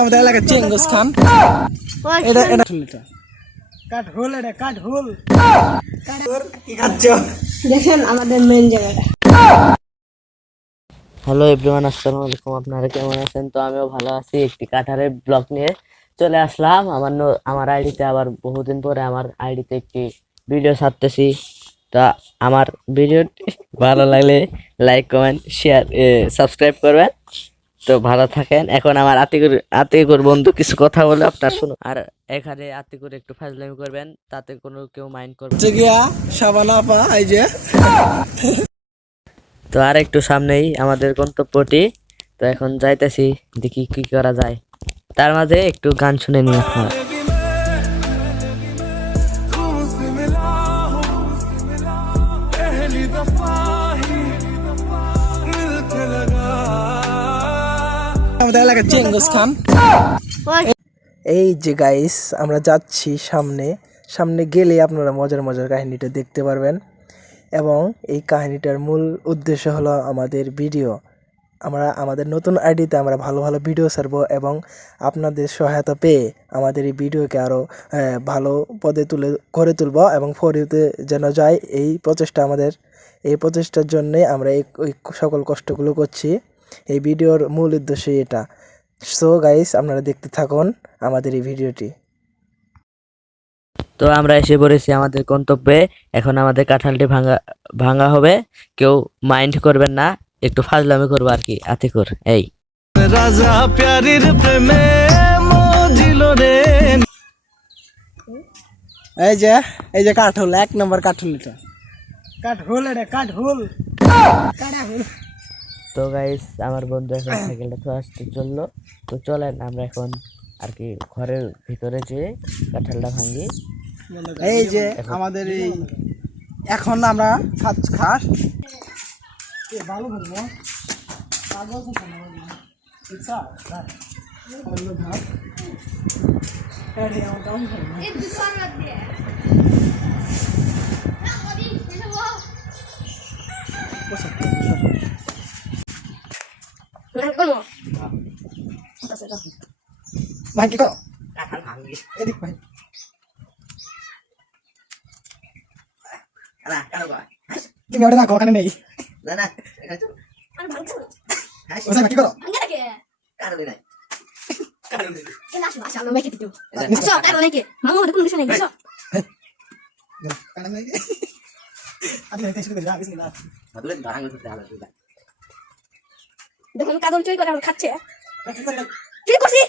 আমাদের এলাকার চেঙ্গুস খান। এটা এটা। এটা কাঠ হোল এটা কাঠ হোল। কি খাচ্ছ দেখেন আমাদের মেন জায়গাটা। হ্যালো এভরিওয়ান আসসালামু আলাইকুম। আপনারা কেমন আছেন? তো আমিও ভালো আছি। একটি কাঠারের ব্লগ নিয়ে চলে আসলাম। আমার ন- আমার আইডিতে আবার বহুদিন পরে আমার আইডিতে একটি ভিডিও ছাড়তেছি। তা আমার ভিডিওটি ভালো লাগলে লাইক কমেন্ট শেয়ার সাবস্ক্রাইব করবেন। তো ভালো থাকেন। এখন আমার আতিকুর আতিকুর বন্ধু কিছু কথা বলে আপনার শুনুন আর এখানে আতিকুর একটু ফাজলামি করবেন তাতে কোনো কেউ মাইন্ড করবে তো গিয়া সাবানা আপা এই যে। তো আর একটু সামনেই আমাদের গন্তব্যটি। তো এখন যাইতেছি দেখি কি করা যায়। তার মাঝে একটু গান শুনে নিয়ে আপনারা। এই যে গাইস আমরা যাচ্ছি সামনে। সামনে গেলে আপনারা মজার মজার কাহিনীটা দেখতে পারবেন। এবং এই কাহিনীটার মূল উদ্দেশ্য হলো আমাদের ভিডিও আমরা, আমাদের নতুন আইডিতে আমরা ভালো ভালো ভিডিও ছাড়বো এবং আপনাদের সহায়তা পেয়ে আমাদের এই ভিডিওকে আরও ভালো পদে তুলে করে তুলব এবং ফরিতে যেন যায় এই প্রচেষ্টা আমাদের। এই প্রচেষ্টার জন্যে আমরা এই সকল কষ্টগুলো করছি। এই ভিডিওর মূল উদ্দেশ্যই এটা। সো গাইস আপনারা দেখতে থাকুন আমাদের এই ভিডিওটি। তো আমরা এসে পড়েছি আমাদের গন্তব্যে। এখন আমাদের কাঁঠালটি ভাঙা ভাঙা হবে। কেউ মাইন্ড করবেন না একটু ফাজলামি করব আর কি। আতিকুর এই। রাজা প্যারির প্রেমে রে। এই যে এই যে কাঠুল এক নম্বর কাঠুল এটা। কাঠুল এটা কাঠুল। কাঠুল। তো গাইস আমার বন্ধু এখন সাইকেলটা তো আসতে চলল তো চলেন আমরা এখন আর কি ঘরের ভিতরে যেয়ে কাঁঠালটা ভাঙি। এই যে আমাদের এই এখন আমরা খাস খাস ভালো আছে না ওগুলো। ইচ্ছা? হ্যাঁ। ওগুলো ধর। এই রে, আমার দাম করো না। বসো, বসো। ভাই কি করো? এদিক ভাই। তুমি ওটা রাখো ওখানে নেই। ওসা কি করো? কানে নেই আদি হইতে শুরু করে যা বিসমিল্লাহ দেখুন কাদল চুরি করে খাচ্ছে। চুরি করছি?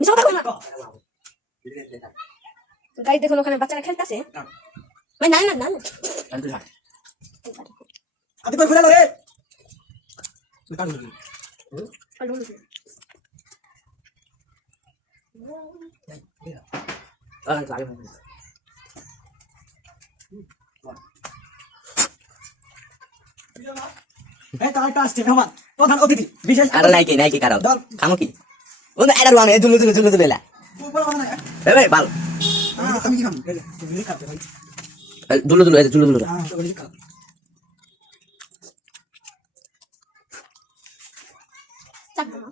মিশা কথা না। গাড়ি দেখুন ওখানে বাচ্চারা খেলতেছে। ভাই না না না না। আদি কই খুলে রে। কাটু আর ঢোল ঢোল। এই কালটা আসছে মেহমান। প্রধান অতিথি বিশেষ আরে নাই কি নাই কি কারও খামো কি ও না এটা রুয়ামে দুলু দুলু দুলু দুলু লা বড় কথা না এ ভাই ভালো আমি কি খাম হ্যাঁ খাও চাপ দাও না।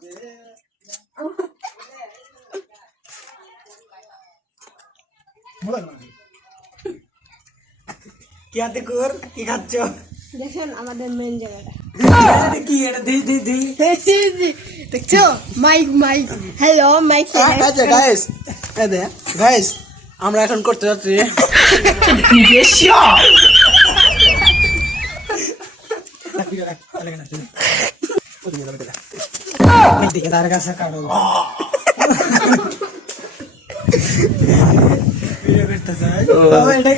কি আতে কর কি খাচ্ছ দেখেন আমাদের মেন জায়গাটা। কি? এটা দি দি দি। দেখছ? মাইক মাইক হ্যালো মাইক আচ্ছা গাইস দে। গাইস আমরা এখন করতে যাচ্ছি।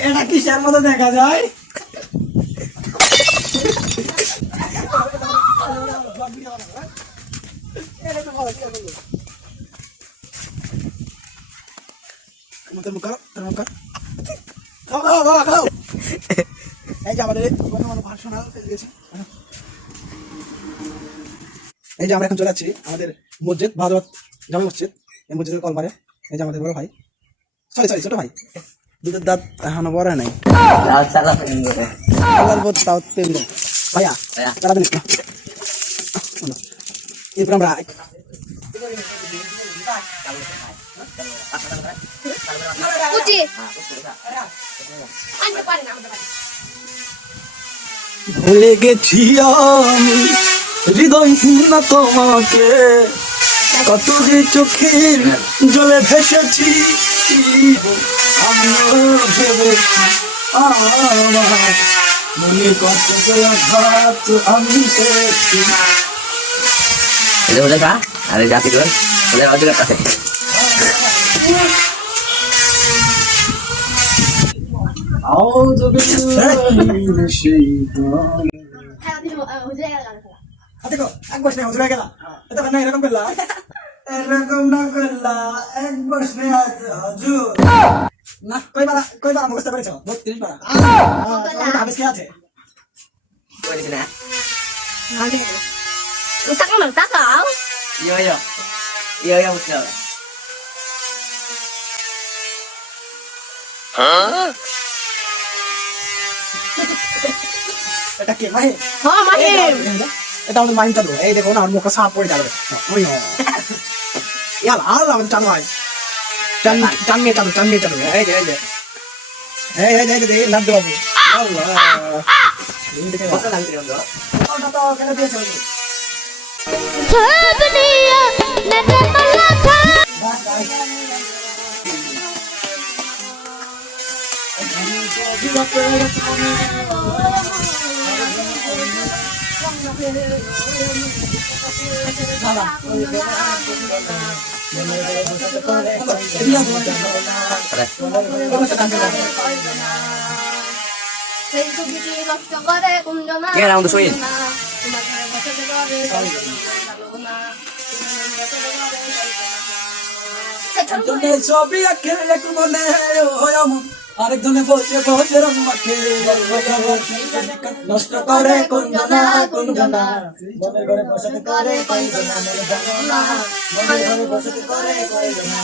এটা কিসের মতো দেখা যায়? এই যে আমরা এখন চলে যাচ্ছি আমাদের মসজিদ ভারত জামে মসজিদ এই মসজিদের কলপারে এই যে আমাদের বড় ভাই সরি সরি ছোট ভাই দুধের দাঁত এখনও বড় নাই ভাইয়া এরপর আমরা ভুলে গেছি আমি হৃদয় না তোমাকে। কত যে চোখের জলে ভেসেছি মনে কত আমি পেয়েছি। ওদের ওদের কাছে আউযু বিল্লাহি মিনাশ শাইতানির খেলা দিল হুজুরে গেল দেখো এক বছর হুজুর গেলা এটা না এরকম করলা এরকম না করলা এক বছর হুজুর না কয়বার কয়বার মুখস্থ করেছ 32 বার হাবিস কে আছে কই কইছিস না? তাকাও না তাকাও ইয়ো ইয়ো ইয়ো ইয়ো বুঝতে হবে এটা কি ভাই হ্যাঁ মাহিম এটা আমাদের মাইন্ড চালু এই দেখো না মুখে সাপ পড়ে যাবে ওই ইয়ার আর আমাদের চালু হয় চান চান নিয়ে চালু চান নিয়ে চালু এই যে এই যে এই এই এই এই লাড্ডু বাবু আল্লাহ কত লাগছে ওটা তো কেন দিয়েছে হুজুর? বাস, বাস। সেই একজনে ছবি আরেকজনে বসে বসে রং নষ্ট করে কুঞ্জনা কুঞ্জনা করে বসে করে কুঞ্জনা জানো না করে বসে করে কুঞ্জনা